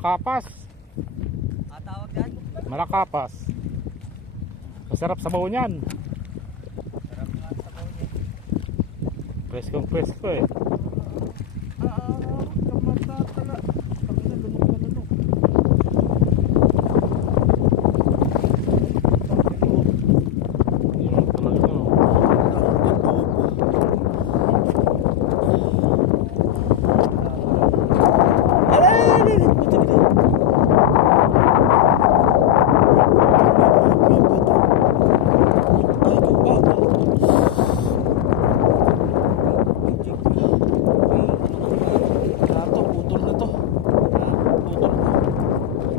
Malakapas. Tawag yan? Malakapas. Masarap sabaw niyan. Sarap nga sa bawo niya. Preskong presko eh. Kamatatala. Pag na, ganun. Yun talaga no.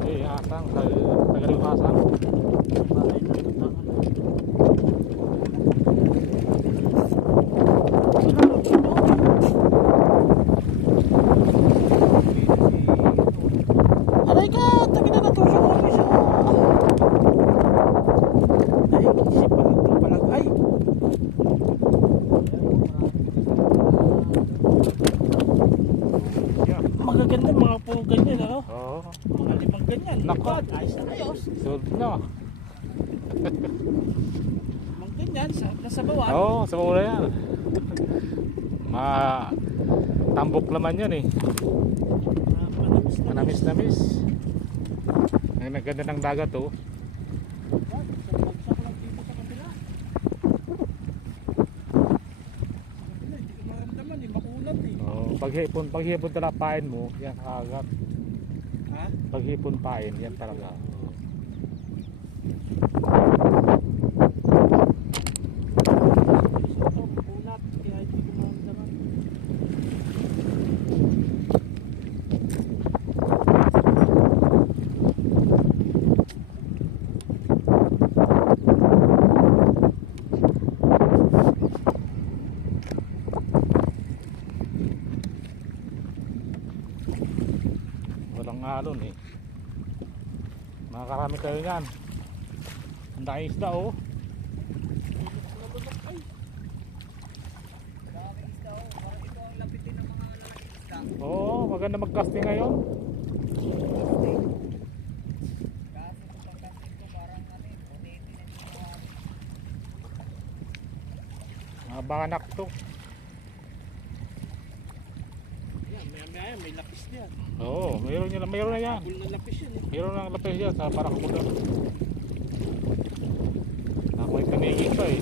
Eh, asang, tagalipasan. Aray ka! Tagin na natusok ko siya. Ay, isip pa nito palang. Ay! Yeah. Magaganda mga puro ganyan, ano? Oo. Mga limang ganyan. Nako. Ayos na ayos. Sold na. Mga ganyan, nasa bawan. Oo, sabaw na yan. Tambok naman yan eh. Manamis-namis. Ang naganda ng dagat oh. Bagsak lang dito sa kabila. Hindi ko maramdaman eh, makulat eh. Oh, paghipon talaga pain mo, yan kakagat. Ha? Paghipon pain, yan talaga. Ito, makulat, kaya hindi ko maramdaman. Walang alon eh. Makakarami kayo yan. Ang daing isda oh. Daming isda oh, parang ito ang lapitin ng mga lalaking isda. Oo, maganda mag-casting ngayon. Kaso kung pagkasin ko parang ano eh, 180 na yung Mga banak to. yan, maya may lapis niyan. Oo, mayroon na yan. Habol na lapis yan eh. Mayroon ng lapis yan sa para kumulo. Ako'y kanigin pa eh.